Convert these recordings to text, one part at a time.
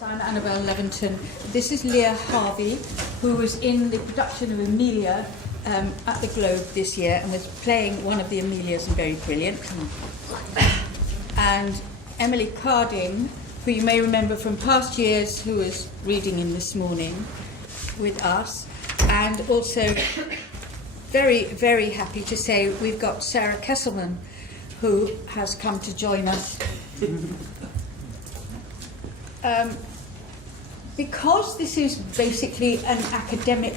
I'm Annabel Leventon. This is Leah Harvey, who was in the production of Amelia at the Globe this year and was playing one of the Amelias and very brilliant. And Emily Carding, who you may remember from past years, who was reading in this morning with us. And also very, very happy to say we've got Sara Kestelman, who has come to join us. Because this is basically an academic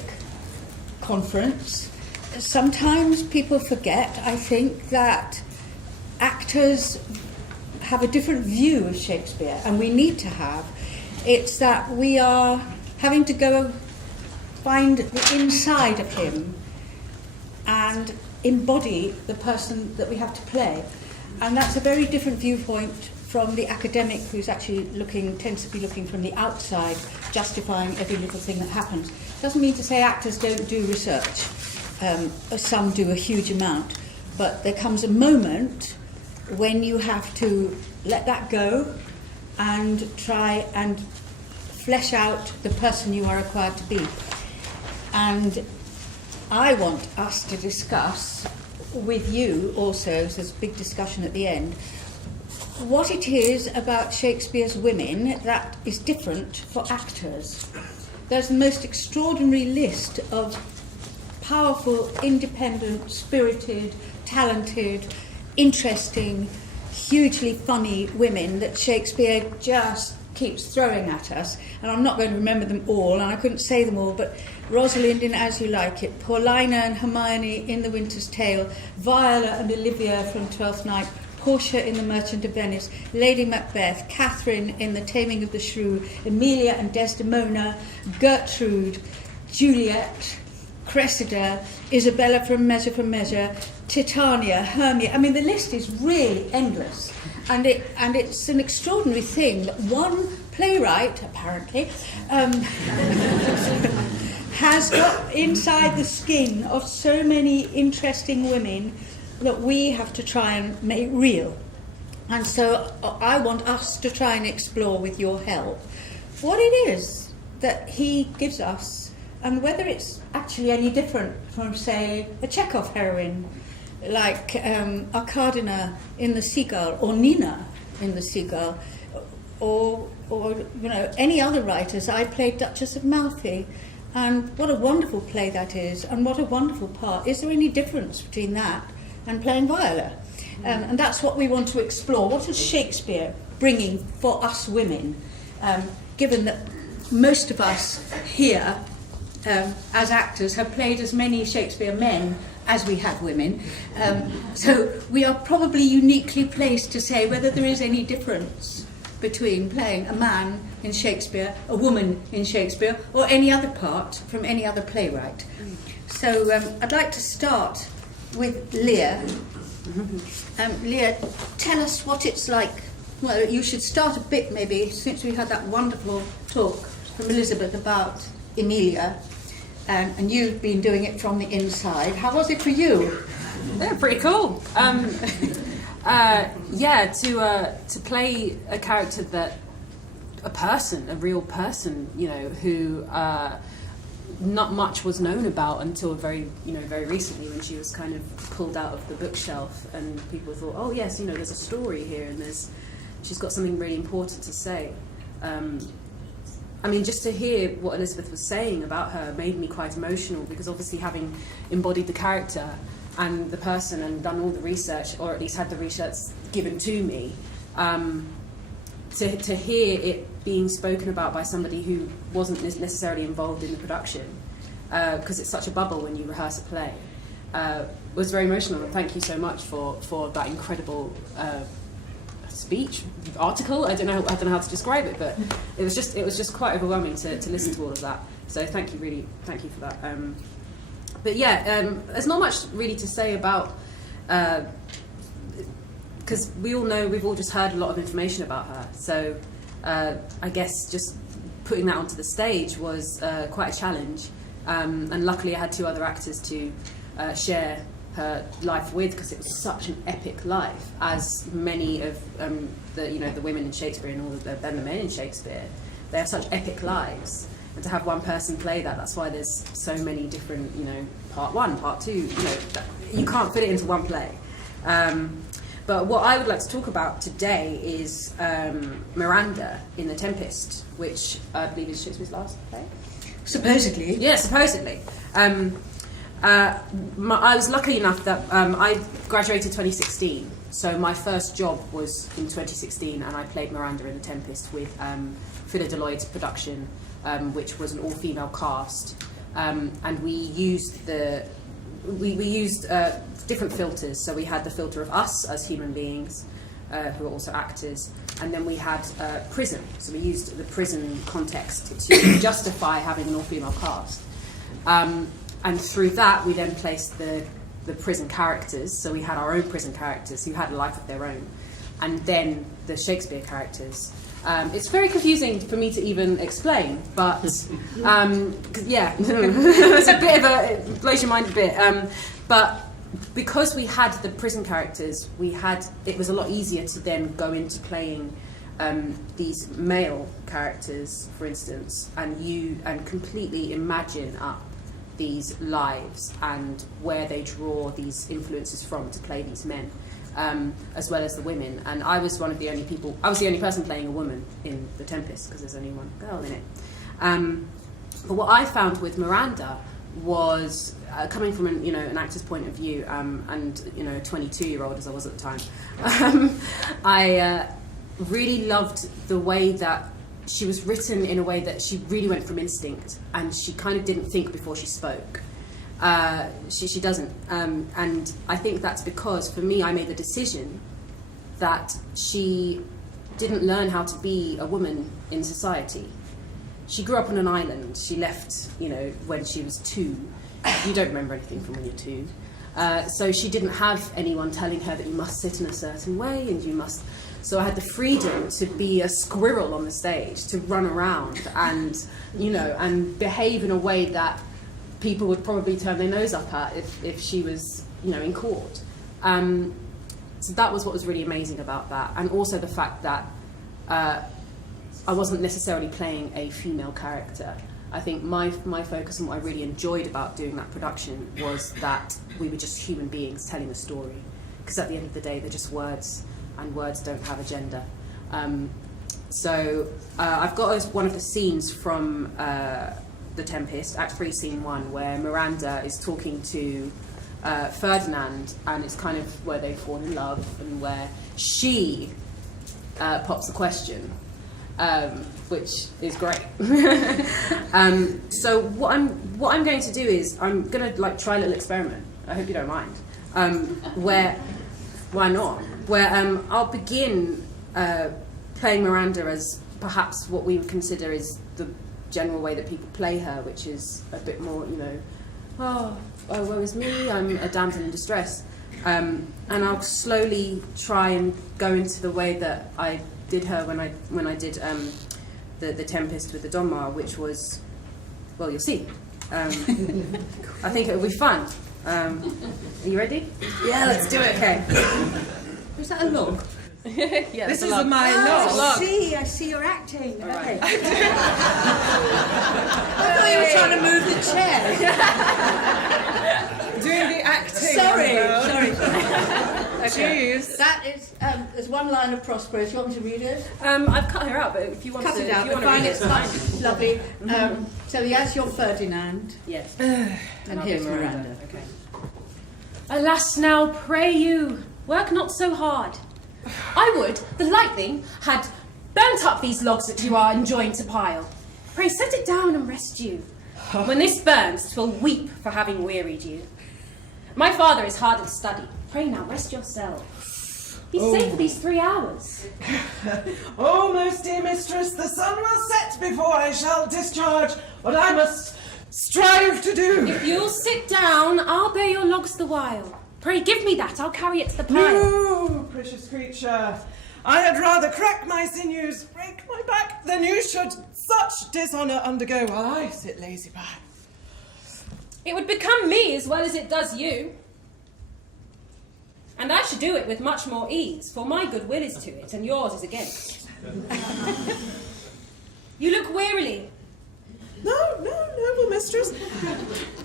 conference, sometimes people forget, I think, that actors have a different view of Shakespeare, and we need to have. It's that we are having to go find the inside of him and embody the person that we have to play. And that's a very different viewpoint from the academic who's actually tends to be looking from the outside, justifying every little thing that happens. Doesn't mean to say actors don't do research. Some do a huge amount. But there comes a moment when you have to let that go and try and flesh out the person you are required to be. And I want us to discuss with you also, so there's a big discussion at the end, what it is about Shakespeare's women that is different for actors. There's the most extraordinary list of powerful, independent, spirited, talented, interesting, hugely funny women that Shakespeare just keeps throwing at us. And I'm not going to remember them all, and I couldn't say them all, but Rosalind in As You Like It, Paulina and Hermione in The Winter's Tale, Viola and Olivia from Twelfth Night, Portia in The Merchant of Venice, Lady Macbeth, Catherine in The Taming of the Shrew, Emilia and Desdemona, Gertrude, Juliet, Cressida, Isabella from Measure, Titania, Hermia. I mean, the list is really endless. And it's an extraordinary thing that one playwright, apparently, has got inside the skin of so many interesting women that we have to try and make real. And so I want us to try and explore with your help what it is that he gives us and whether it's actually any different from, say, a Chekhov heroine like Arkadina in The Seagull or Nina in The Seagull or any other writers. I played Duchess of Malfi, and what a wonderful play that is, and what a wonderful part. Is there any difference between that and playing Viola? And that's what we want to explore. What is Shakespeare bringing for us women, given that most of us here as actors have played as many Shakespeare men as we have women. So we are probably uniquely placed to say whether there is any difference between playing a man in Shakespeare, a woman in Shakespeare, or any other part from any other playwright. So I'd like to start with Leah. Leah, tell us what it's like. Well, you should start a bit maybe, since we had that wonderful talk from Elizabeth about Emilia, and you've been doing it from the inside. How was it for you? Yeah, pretty cool. To play a character a real person, who not much was known about until very recently, when she was kind of pulled out of the bookshelf and people thought, oh yes, there's a story here and she's got something really important to say. Just to hear what Elizabeth was saying about her made me quite emotional, because obviously having embodied the character and the person and done all the research, or at least had the research given to me, to hear it being spoken about by somebody who wasn't necessarily involved in the production, because it's such a bubble when you rehearse a play, was very emotional. And thank you so much for that incredible speech, article. I don't know how to describe it, but it was just quite overwhelming to listen to all of that. So thank you for that. There's not much really to say about, because we all know, we've all just heard a lot of information about her. So I guess just putting that onto the stage was quite a challenge. And luckily I had two other actors to share her life with, because it was such an epic life, as many of the women in Shakespeare and all the men in Shakespeare. they have such epic lives. And to have one person play that, that's why there's so many different, part 1, part 2, you can't fit it into one play. But what I would like to talk about today is Miranda in The Tempest, which I believe is Shakespeare's last play. Supposedly. Yeah, supposedly. I was lucky enough that I graduated 2016, so my first job was in 2016, and I played Miranda in The Tempest with Phila Deloitte's production, which was an all-female cast, and we used different filters. So we had the filter of us as human beings, who are also actors, and then we had prison. So we used the prison context to justify having an all-female cast. And through that, we then placed the prison characters. So we had our own prison characters who had a life of their own, and then the Shakespeare characters. It's very confusing for me to even explain, but it's a bit of it blows your mind a bit. But because we had the prison characters, it was a lot easier to then go into playing these male characters, for instance, and completely imagine up these lives and where they draw these influences from to play these men, as well as the women. And I was one of the only people. I was the only person playing a woman in The Tempest because there's only one girl in it. But what I found with Miranda was coming from an actor's point of view, and a 22-year-old as I was at the time. I really loved the way that she was written in a way that she really went from instinct, and she kind of didn't think before she spoke. She doesn't, and I think that's because for me I made the decision that she didn't learn how to be a woman in society. She grew up on an island. She left, when she was 2. You don't remember anything from when you're 2. So she didn't have anyone telling her that you must sit in a certain way and you must. So I had the freedom to be a squirrel on the stage, to run around and, and behave in a way that people would probably turn their nose up at if she was, in court. So that was what was really amazing about that. And also the fact that I wasn't necessarily playing a female character. I think my focus and what I really enjoyed about doing that production was that we were just human beings telling a story. Because at the end of the day, they're just words, and words don't have a gender. So I've got one of the scenes from The Tempest, Act 3, Scene 1, where Miranda is talking to Ferdinand, and it's kind of where they fall in love, and where she pops the question. Which is great. So what I'm going to do is I'm going to try a little experiment. I hope you don't mind. Why not? Where I'll begin playing Miranda as perhaps what we would consider is the general way that people play her, which is a bit more, oh, woe is me, I'm a damsel in distress. And I'll slowly try and go into the way that I did her when I did the Tempest with the Donmar, which was, well, you'll see. I think it'll be fun. Are you ready? Yeah, let's do it. Okay. Was that a log? Yeah, This is log. my log. I see you're acting. All right. Okay. I thought you were trying to move the chair. Doing the acting. Sorry. Jeez. That is, there's one line of Prosperous. You want me to read it? I've cut her out, but if you want Cut to, it out. if you I want to find read it's it, much lovely. So yes, you're Ferdinand, yes. and I'll here's do Miranda. Okay. Alas now, pray you, work not so hard. I would the lightning had burnt up these logs that you are enjoined to pile. Pray set it down and rest you. When this burns, 'twill weep for having wearied you. My father is hard at study. Pray now, rest yourself. He's safe for these 3 hours. Oh, most dear mistress, the sun will set before I shall discharge what I must strive to do. If you'll sit down, I'll bear your logs the while. Pray give me that, I'll carry it to the pile. No, precious creature, I had rather crack my sinews, break my back, than you should such dishonour undergo while I sit lazy by. It would become me as well as it does you. And I should do it with much more ease, for my good will is to it, and yours is against. You look wearily. No, noble mistress.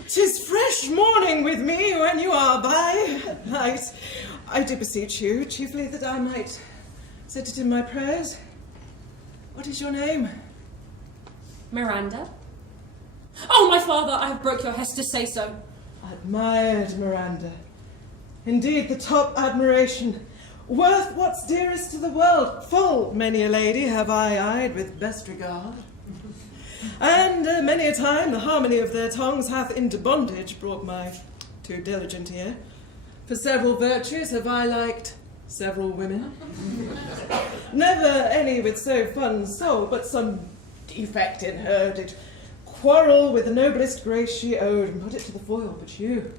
'Tis fresh morning with me when you are by at night. I do beseech you, chiefly that I might set it in my prayers. What is your name? Miranda. Oh, my father, I have broke your hest to say so. Admired Miranda. Indeed, the top admiration. Worth what's dearest to the world. Full many a lady have I eyed with best regard. And many a time the harmony of their tongues hath into bondage brought my too diligent ear. For several virtues have I liked several women. Never any with so fun soul, but some defect in her did quarrel with the noblest grace she owed and put it to the foil. But you,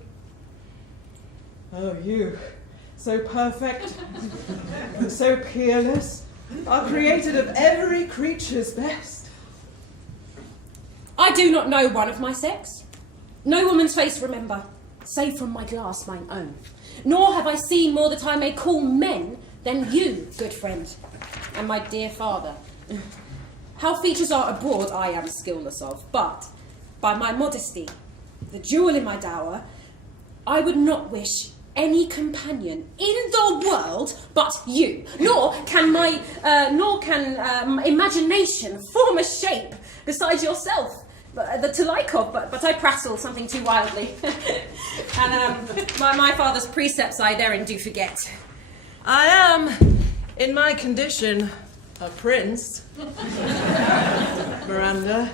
oh you, so perfect and so peerless, are created of every creature's best. I do not know one of my sex. No woman's face remember, save from my glass mine own. Nor have I seen more that I may call men than you, good friend, and my dear father. How features are abroad I am skillless of, but by my modesty, the jewel in my dower, I would not wish any companion in the world but you. Nor can imagination form a shape besides yourself to like of, but I prattle something too wildly. And my father's precepts I therein do forget. I am, in my condition, a prince. Miranda,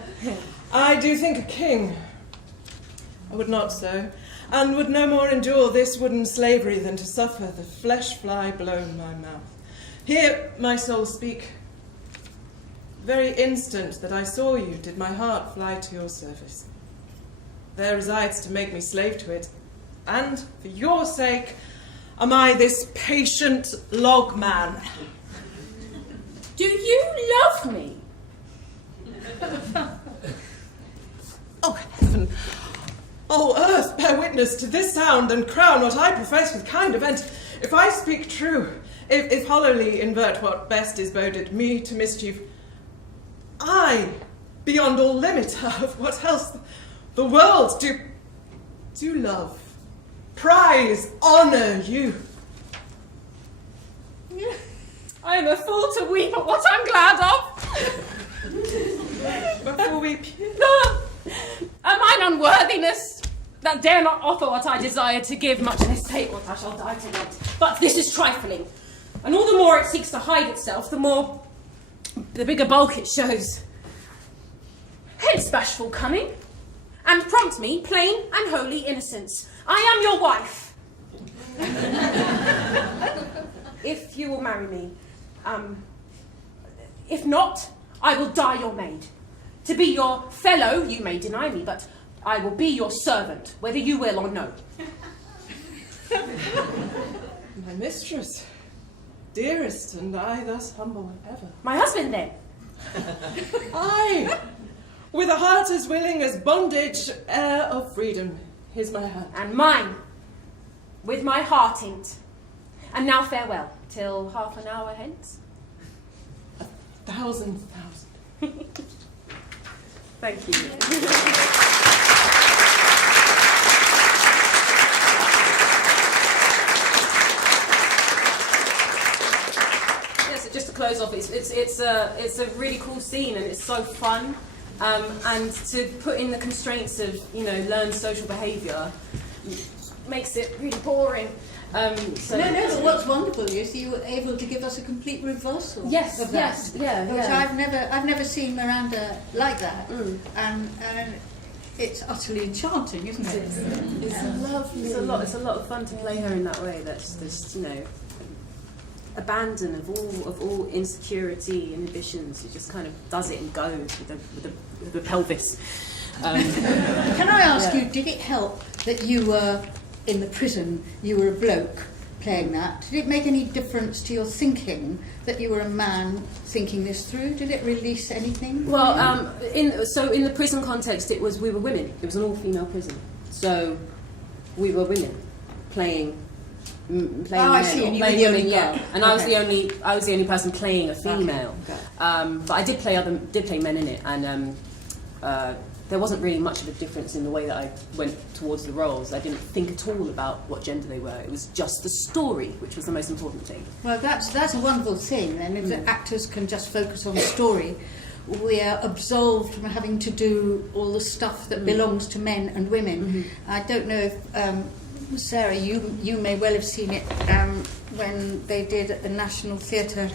I do think a king. I would not so, and would no more endure this wooden slavery than to suffer the flesh fly blown my mouth. Hear my soul speak. Very instant that I saw you did my heart fly to your service. There resides to make me slave to it, and for your sake am I this patient log man. Do you love me? Oh, heaven! Oh, earth, bear witness to this sound, and crown what I profess with kind event. If I speak true, if hollowly invert what best is boded me to mischief, I, beyond all limit of what else the world do love, prize, honour you. I am a fool to weep at what I'm glad of. Before we Am mine unworthiness that dare not offer what I desire to give, much less take what I shall die to want. But this is trifling, and all the more it seeks to hide itself, the bigger bulk it shows. Hence bashful cunning, and prompt me plain and holy innocence. I am your wife. If you will marry me. If not, I will die your maid. To be your fellow, you may deny me, but I will be your servant, whether you will or no. My mistress, dearest, and I thus humble ever. My husband, then? Aye, with a heart as willing as bondage, heir of freedom, here's my hand. And mine, with my heart in't. And now farewell, till half an hour hence. 1,000,000. Thank you. Just to close off, it's a really cool scene, and it's so fun, and to put in the constraints of learned social behaviour makes it really boring. No, but what's wonderful is you were able to give us a complete reversal of that. Which I've never seen Miranda like that, and it's utterly enchanting, isn't it? It's lovely. It's a lot of fun to play her in that way. That's just abandon of all insecurity, inhibitions. She just kind of does it and goes with the pelvis. Can I ask you, did it help that you were in the prison, you were a bloke playing that? Did it make any difference to your thinking that you were a man thinking this through? Did it release anything? Well, in the prison context, we were women. It was an all-female prison, so we were women playing playing I men, see, or and you were playing the only women, girl. yeah. And I was Okay. the only person playing a female. Okay. But I did play men in it, and there wasn't really much of a difference in the way that I went towards the roles. I didn't think at all about what gender they were. It was just the story, which was the most important thing. Well, that's a wonderful thing. Then, if the actors can just focus on the story, we are absolved from having to do all the stuff that belongs to men and women. I don't know if Sarah, you may well have seen it when they did at the National Theatre.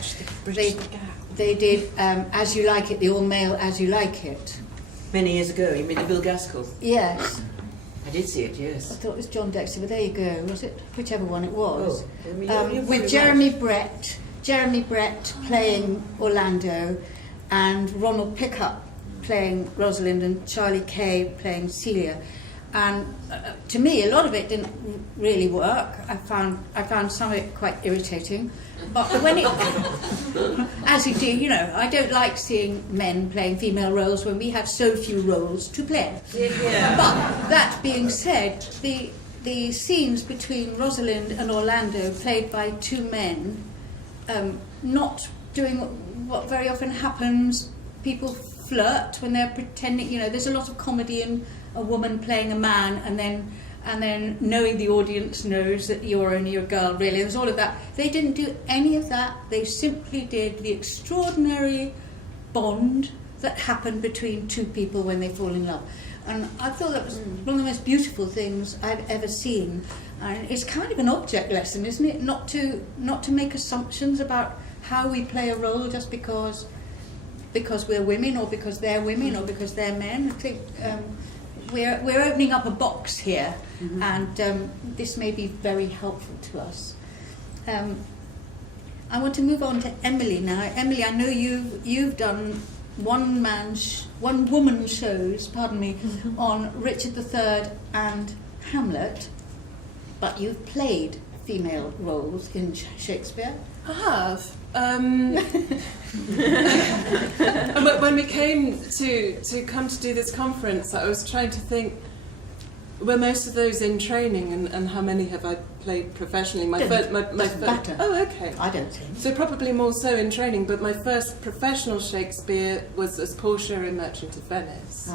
They did As You Like It, the all-male As You Like It. Many years ago, you mean the Bill Gaskell? Yes. I did see it, I yes. thought it was John Dexter, but there you go. Was it? Whichever one it was. You're With Jeremy Brett playing Orlando, and Ronald Pickup playing Rosalind, and Charlie Kay playing Celia. And to me, a lot of it didn't really work. I found some of it quite irritating. But when it, as you do, I don't like seeing men playing female roles when we have so few roles to play. Yeah. But that being said, the scenes between Rosalind and Orlando, played by two men, not doing what very often happens. People flirt when they're pretending. There's a lot of comedy in a woman playing a man, and then knowing the audience knows that you're only a girl, really. There's all of that. They didn't do any of that. They simply did the extraordinary bond that happened between two people when they fall in love. And I thought that was one of the most beautiful things I've ever seen. And it's kind of an object lesson, isn't it? Not to make assumptions about how we play a role just because we're women, or because they're women, or because they're men. I think we're opening up a box here, and this may be very helpful to us. I want to move on to Emily now. Emily, I know you've done one-woman shows, on Richard III and Hamlet, but you've played female roles in Shakespeare. I have. And when we came to come to do this conference, I was trying to think, were most of those in training, and how many have I played professionally? Doesn't first. matter. Oh, okay. I don't think. So probably more so in training, but my first professional Shakespeare was as Portia in Merchant of Venice,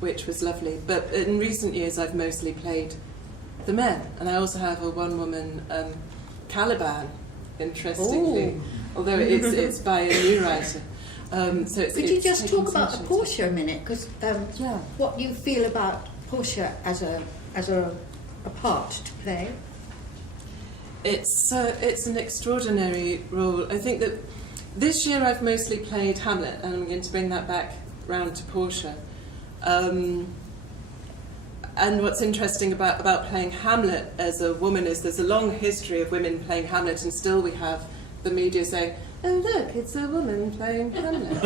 which was lovely. But in recent years, I've mostly played the men, and I also have a one-woman Caliban, interestingly, although it's by a new writer. So it's, Could you just talk about taking Portia a minute? Because what you feel about Portia as a part to play? It's an extraordinary role. I think that this year I've mostly played Hamlet, and I'm going to bring that back round to Portia. And what's interesting about playing Hamlet as a woman is there's a long history of women playing Hamlet, and still we have the media saying, "Oh look, it's a woman playing Hamlet."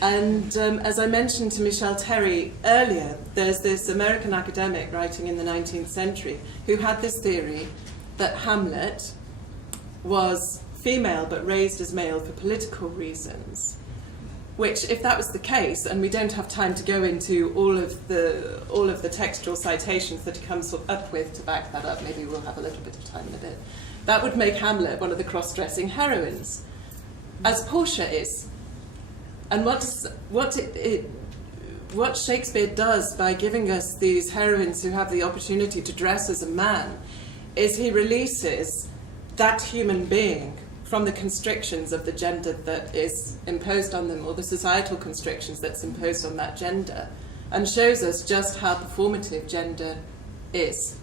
And as I mentioned to Michelle Terry earlier, there's this American academic writing in the 19th century who had this theory that Hamlet was female but raised as male for political reasons. Which, if that was the case, and we don't have time to go into all of the textual citations that he comes up with to back that up, maybe we'll have a little bit of time in a bit, that would make Hamlet one of the cross-dressing heroines, as Portia is. And what Shakespeare does by giving us these heroines who have the opportunity to dress as a man is he releases that human being from the constrictions of the gender that is imposed on them, or the societal constrictions that's imposed on that gender, and shows us just how performative gender is.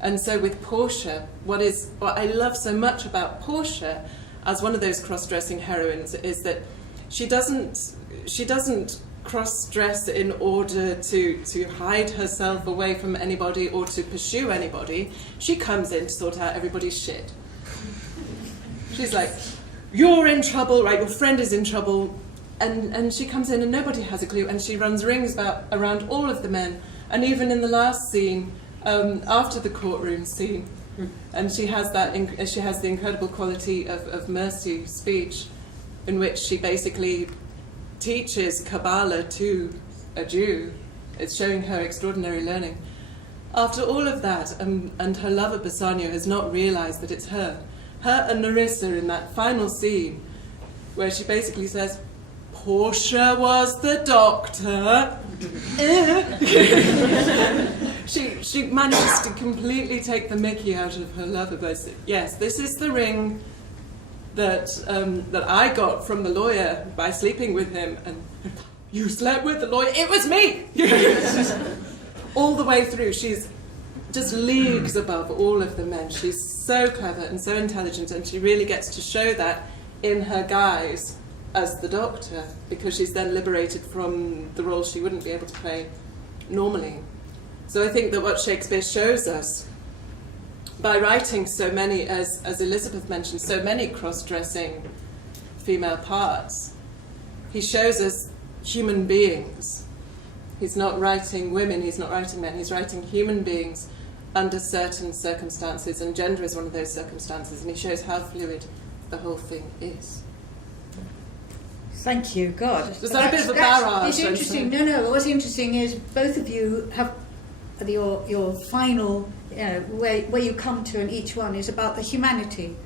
And so with Portia, what I love so much about Portia as one of those cross-dressing heroines is that she doesn't cross-dress in order to hide herself away from anybody or to pursue anybody. She comes in to sort out everybody's shit. She's like, "You're in trouble, right? Your friend is in trouble," and she comes in and nobody has a clue, and she runs rings around all of the men, and even in the last scene, after the courtroom scene, and she has the incredible quality of mercy speech, in which she basically teaches Kabbalah to a Jew. It's showing her extraordinary learning. After all of that, and her lover Bassanio has not realised that it's her. Her and Nerissa in that final scene, where she basically says, Portia was the doctor. She manages to completely take the mickey out of her lover. But yes, this is the ring that I got from the lawyer by sleeping with him. And you slept with the lawyer? It was me! All the way through, she's just leagues above all of the men. She's so clever and so intelligent, and she really gets to show that in her guise as the doctor, because she's then liberated from the role she wouldn't be able to play normally. So I think that what Shakespeare shows us, by writing so many, as Elizabeth mentioned, so many cross-dressing female parts, he shows us human beings. He's not writing women, he's not writing men, he's writing human beings under certain circumstances, and gender is one of those circumstances, and he shows how fluid the whole thing is. Thank you, God. Was that a bit of a barrage? It's interesting. No, what's interesting is both of you have your final, where you come to, and each one is about the humanity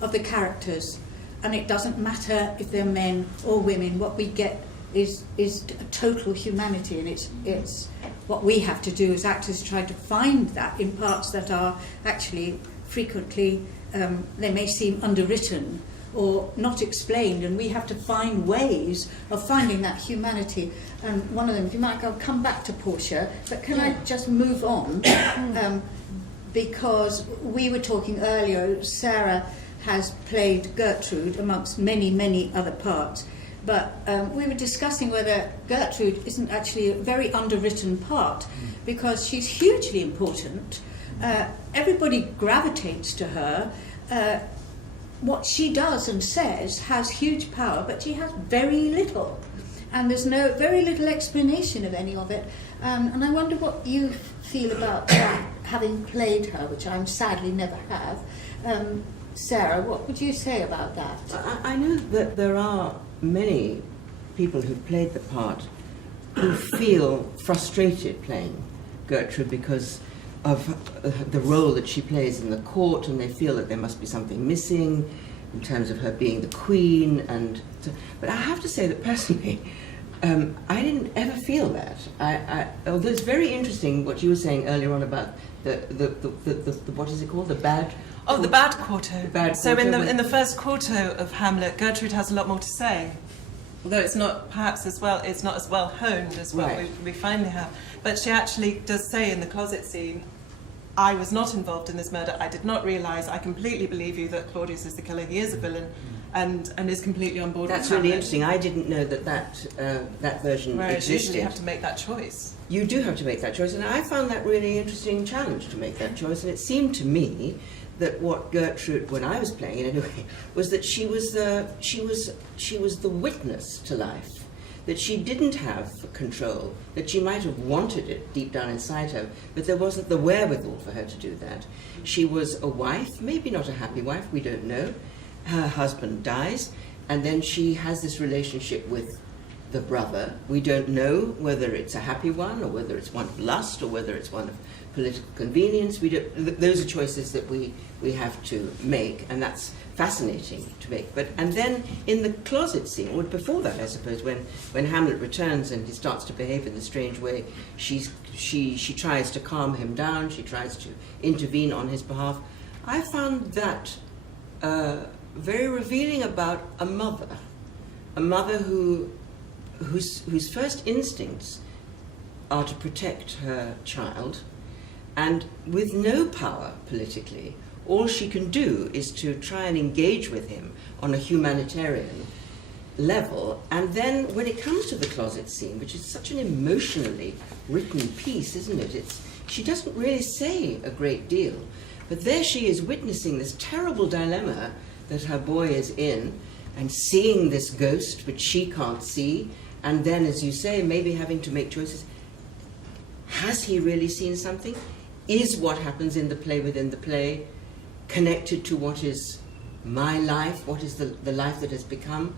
of the characters, and it doesn't matter if they're men or women. What we get is a total humanity, and it's what we have to do as actors, try to find that in parts that are actually frequently they may seem underwritten or not explained, and we have to find ways of finding that humanity. And one of them, if you might, I'll come back to Portia, but can I just move on? Because we were talking earlier, Sarah has played Gertrude amongst many, many other parts, but we were discussing whether Gertrude isn't actually a very underwritten part, because she's hugely important. Everybody gravitates to her. What she does and says has huge power, but she has very little, and there's very little explanation of any of it. And I wonder what you feel about that, having played her, which I sadly never have. Sarah, what would you say about that? I know that there are many people who've played the part who feel frustrated playing Gertrude because of the role that she plays in the court, and they feel that there must be something missing in terms of her being the queen. But I have to say that personally, I didn't ever feel that. Although it's very interesting what you were saying earlier on about the what is it called, the bad. Oh, the bad quarto. So in the first quarto of Hamlet, Gertrude has a lot more to say, although it's not as well honed as what we finally have. But she actually does say in the closet scene, I was not involved in this murder. I did not realise. I completely believe you that Claudius is the killer. He is a villain, and is completely on board. That's with really Hamlet. interesting. I didn't know that version Whereas existed. usually you have to make that choice. You do have to make that choice, and I found that really interesting challenge to make that choice. And it seemed to me that what Gertrude, when I was playing it anyway, was that she was the witness to life. That she didn't have control, that she might have wanted it deep down inside her, but there wasn't the wherewithal for her to do that. She was a wife, maybe not a happy wife, we don't know. Her husband dies, and then she has this relationship with the brother. We don't know whether it's a happy one, or whether it's one of lust, or whether it's one of political convenience. Those are choices that we have to make, and that's fascinating to make. And then in the closet scene, or before that, I suppose, when Hamlet returns and he starts to behave in this strange way, she tries to calm him down. She tries to intervene on his behalf. I found that very revealing about a mother whose first instincts are to protect her child, and with no power politically. All she can do is to try and engage with him on a humanitarian level. And then when it comes to the closet scene, which is such an emotionally written piece, isn't it? She doesn't really say a great deal. But there she is witnessing this terrible dilemma that her boy is in, and seeing this ghost which she can't see, and then, as you say, maybe having to make choices. Has he really seen something? Is what happens in the play within the play connected to what is my life, what is the life that has become?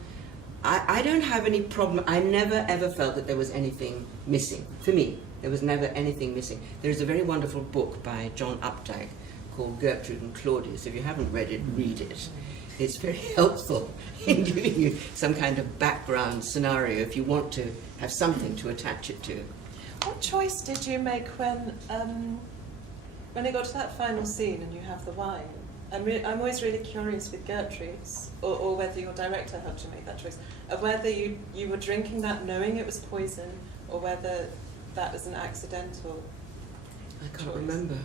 I don't have any problem. I never ever felt that there was anything missing, for me. There was never anything missing. There is a very wonderful book by John Updike called Gertrude and Claudius. If you haven't read it, read it. It's very helpful in giving you some kind of background scenario if you want to have something to attach it to. What choice did you make when it got to that final scene and you have the wine? I'm always really curious with Gertrude's, or whether your director helped you make that choice, of whether you were drinking that knowing it was poison, or whether that was an accidental I can't choice. remember.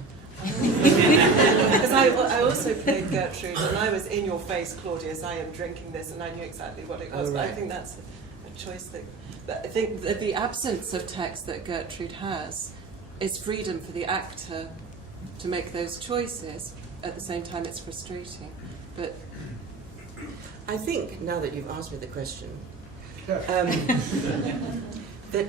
Because I also played Gertrude, and I was in your face, Claudius, I am drinking this, and I knew exactly what it was. Oh, But I right. think that's a choice that... But I think that the absence of text that Gertrude has is freedom for the actor to make those choices. At the same time, it's frustrating. But I think, now that you've asked me the question, that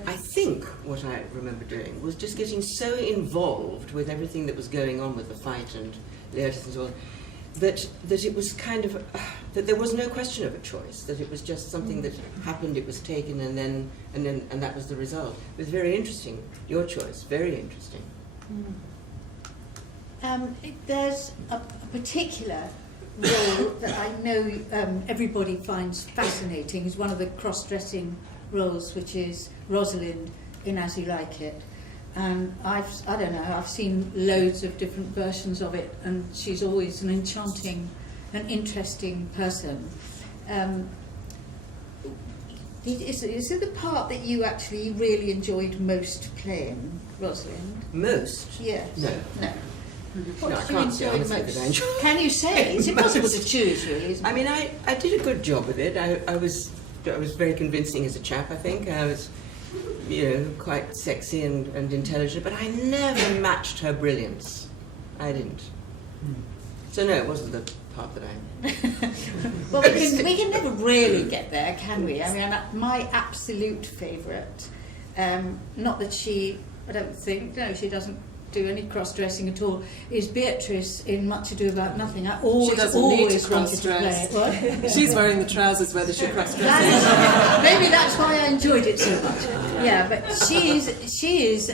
I think what I remember doing was just getting so involved with everything that was going on with the fight and Laertes and so on, that it was kind of, that there was no question of a choice, that it was just something that happened, it was taken, and that was the result. It was very interesting, your choice, very interesting. There's a particular role that I know everybody finds fascinating. Is one of the cross-dressing roles, which is Rosalind in As You Like It. And I've seen loads of different versions of it, and she's always an enchanting and interesting person. Is it the part that you actually really enjoyed most playing, Rosalind? Most? Yes. No. What No, I did you can't say enjoy honestly most? that I enjoyed. Can you say? It's impossible to choose, really, isn't it? I mean, I did a good job with it. I was very convincing as a chap, I think. I was, quite sexy and intelligent, but I never matched her brilliance. I didn't. So no, it wasn't the part that I... Well, we can never really get there, can we? I mean, my absolute favourite, not that she doesn't do any cross-dressing at all, is Beatrice in Much Ado About Nothing. I always wanted to play it. What? she's wearing the trousers whether she cross-dresses. Maybe that's why I enjoyed it so much. Yeah, but she is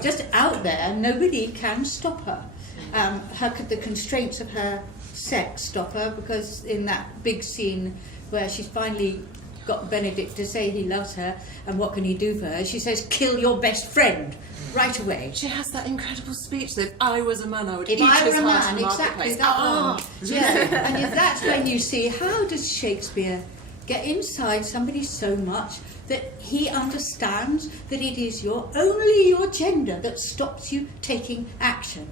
just out there. Nobody can stop her. The constraints of her sex stop her, because in that big scene where she's finally got Benedict to say he loves her and what can he do for her, she says, "Kill your best friend," right away. She has that incredible speech that if I was a man, I would If eat I his were a heart man, in the exactly marketplace. that one. Yeah, and if that's when you see how does Shakespeare get inside somebody so much that he understands that it is only your gender that stops you taking action.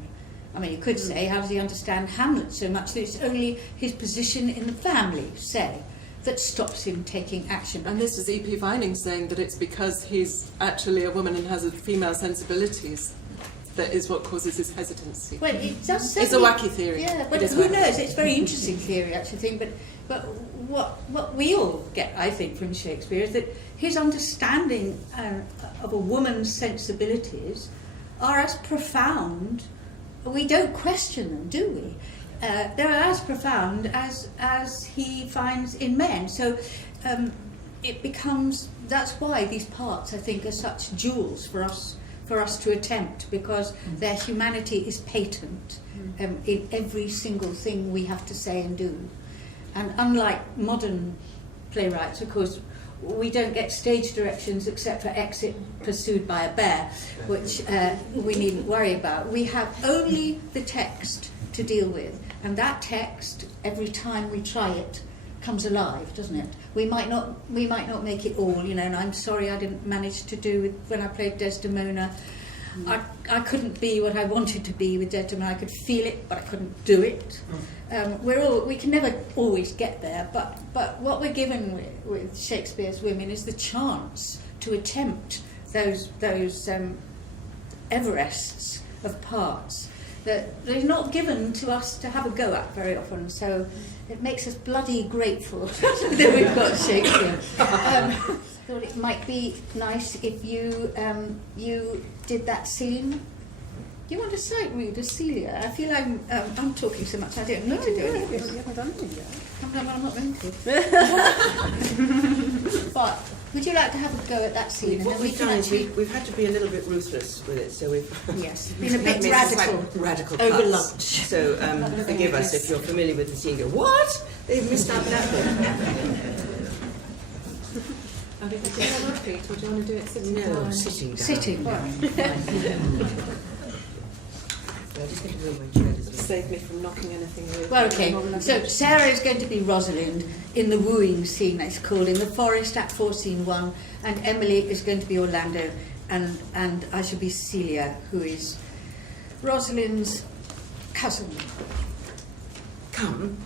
I mean, you could say, how does he understand Hamlet so much that it's only his position in the family, say, that stops him taking action. And this is E.P. Vining saying that it's because he's actually a woman and has female sensibilities that is what causes his hesitancy. Well, it does say... It's a wacky theory. Yeah, but who knows? It's a very interesting theory, actually, I think. But what we all get, I think, from Shakespeare is that his understanding of a woman's sensibilities are as profound. We don't question them, do we? They're as profound as he finds in men. So it becomes... That's why these parts, I think, are such jewels for us to attempt, because their humanity is patent in every single thing we have to say and do. And unlike modern playwrights, of course, we don't get stage directions except for exit pursued by a bear, which we needn't worry about. We have only the text to deal with, and that text, every time we try it, comes alive, doesn't it? We might not make it all, and I'm sorry I didn't manage to do it when I played Desdemona. I couldn't be what I wanted to be with Desdemona. I could feel it, but I couldn't do it. We can never always get there, but what we're given with Shakespeare's women is the chance to attempt those Everests of parts that they're not given to us to have a go at very often. So it makes us bloody grateful that we've got Shakespeare. Thought it might be nice if you did that scene. Do you want to sight read as Celia? I feel I'm talking so much I don't need to do any of this. You haven't done anything yet. I'm not going to. But Would you like to have a go at that scene? What And then we we've can done is actually... we've had to be a little bit ruthless with it, so we've Yes, been a bit made some quite radical. radical Over cuts. lunch. So forgive us if you're familiar with the scene. Go, what? They've missed out that bit. I think we do it on our feet, or do you want to do it sitting down? No, sitting down. Sitting down. So I'm just going to move my chair. Save me from knocking anything over. Well, okay. So Sarah is going to be Rosalind in the wooing scene, it's called, in the forest, Act 4, Scene 1, and Emily is going to be Orlando, and I shall be Celia, who is Rosalind's cousin. Come,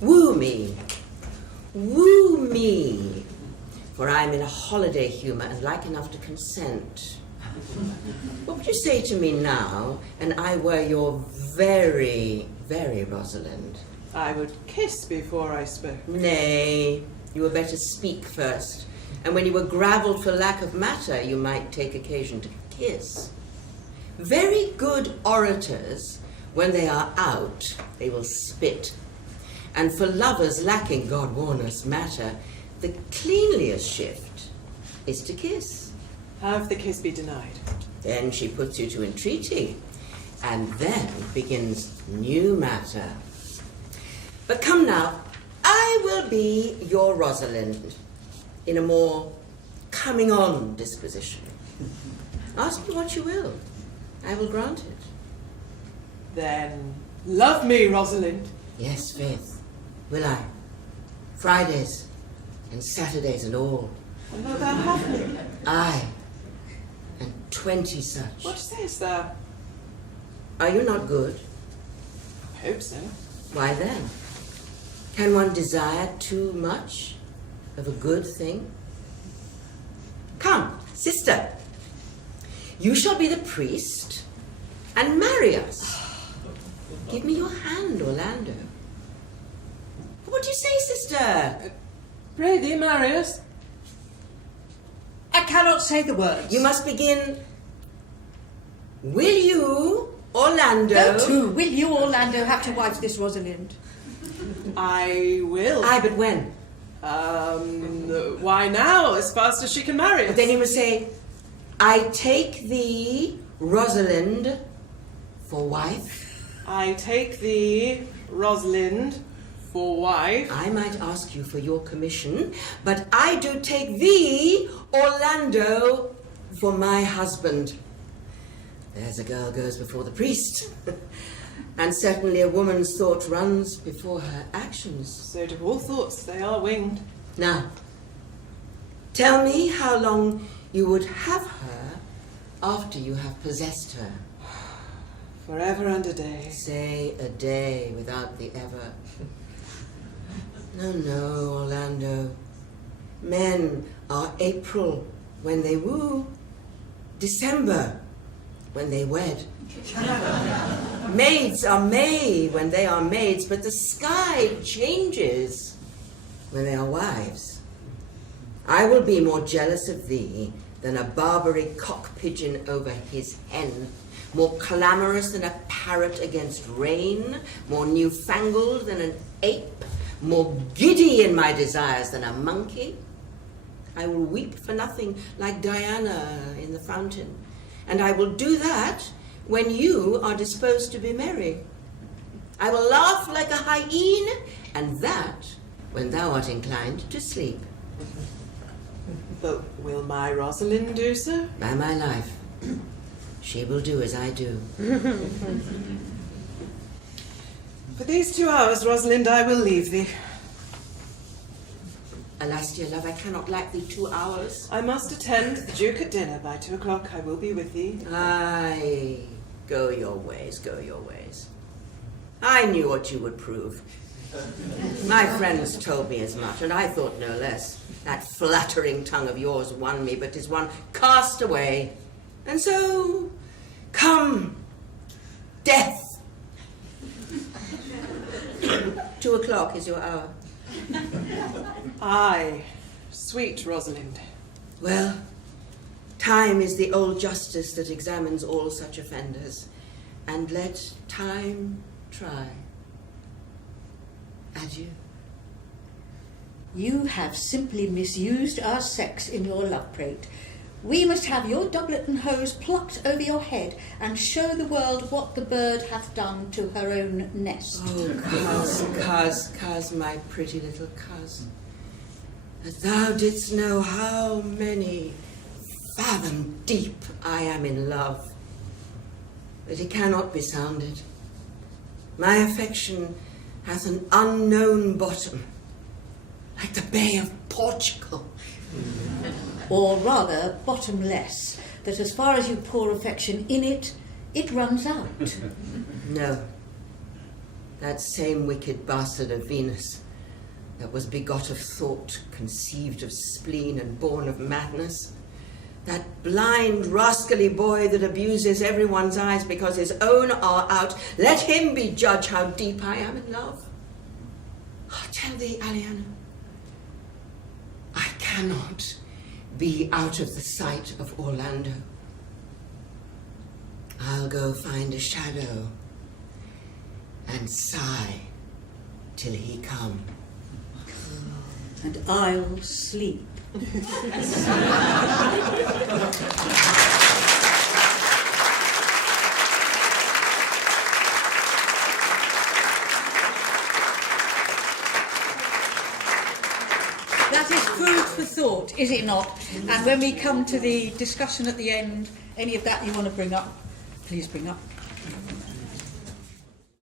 woo me, for I am in a holiday humour and like enough to consent. What would you say to me now, and I were your very, very Rosalind? I would kiss before I spoke. Nay, you were better speak first, and when you were gravelled for lack of matter, you might take occasion to kiss. Very good orators, when they are out, they will spit. And for lovers lacking, God warn us, matter, the cleanliest shift is to kiss. How if the kiss be denied? Then she puts you to entreaty, and then begins new matter. But come now, I will be your Rosalind, in a more coming-on disposition. Ask me what you will, I will grant it. Then love me, Rosalind. Yes, Faith, will I. Fridays and Saturdays and all. And though thou have me, Aye, and 20 such. what sayest thou? Are you not good? I hope so. Why then? Can one desire too much of a good thing? Come, sister, you shall be the priest and marry us. Give me your hand, Orlando. What do you say, sister? Pray thee, marry us. I cannot say the words. You must begin. Will you, Orlando? Go to. Will you, Orlando, have to wife this Rosalind? I will. Aye, but when? Why now, as fast as she can marry us? But then you must say, I take thee, Rosalind, for wife. I take thee, Rosalind, for wife. I might ask you for your commission, but I do take thee, Orlando, for my husband. There's a girl goes before the priest. And certainly a woman's thought runs before her actions. So to all thoughts, they are winged. Now, tell me how long you would have her after you have possessed her. Forever and a day. Say a day without the ever. No, Orlando. Men are April when they woo, December when they wed. Maids are May when they are maids, but the sky changes when they are wives. I will be more jealous of thee than a Barbary cock pigeon over his hen, more clamorous than a parrot against rain, more newfangled than an ape, more giddy in my desires than a monkey. I will weep for nothing like Diana in the fountain, and I will do that when you are disposed to be merry. I will laugh like a hyena, and that when thou art inclined to sleep. But will my Rosalind do so? By my life, she will do as I do. For these 2 hours, Rosalind, I will leave thee. Alas, dear love, I cannot lack thee 2 hours. I must attend the Duke at dinner. By 2 o'clock I will be with thee. Aye, go your ways, go your ways. I knew what you would prove. My friends told me as much, and I thought no less. That flattering tongue of yours won me, but is one cast away. And so, come, death. 2 o'clock is your hour. Aye, sweet Rosalind. Well, time is the old justice that examines all such offenders, and let time try. Adieu. You have simply misused our sex in your love prate. We must have your doublet and hose plucked over your head and show the world what the bird hath done to her own nest. Oh, Cuz, my pretty little Cuz, that thou didst know how many fathom deep I am in love, but it cannot be sounded. My affection hath an unknown bottom, like the Bay of Portugal. Or rather, bottomless, that as far as you pour affection in it, it runs out. No, that same wicked bastard of Venus, that was begot of thought, conceived of spleen, and born of madness, that blind, rascally boy that abuses everyone's eyes because his own are out, let him be judge how deep I am in love. I'll tell thee, Aliana, I cannot be out of the sight of Orlando. I'll go find a shadow and sigh till he come. And I'll sleep. That is food for thought, is it not? And when we come to the discussion at the end, any of that you want to bring up, please bring up.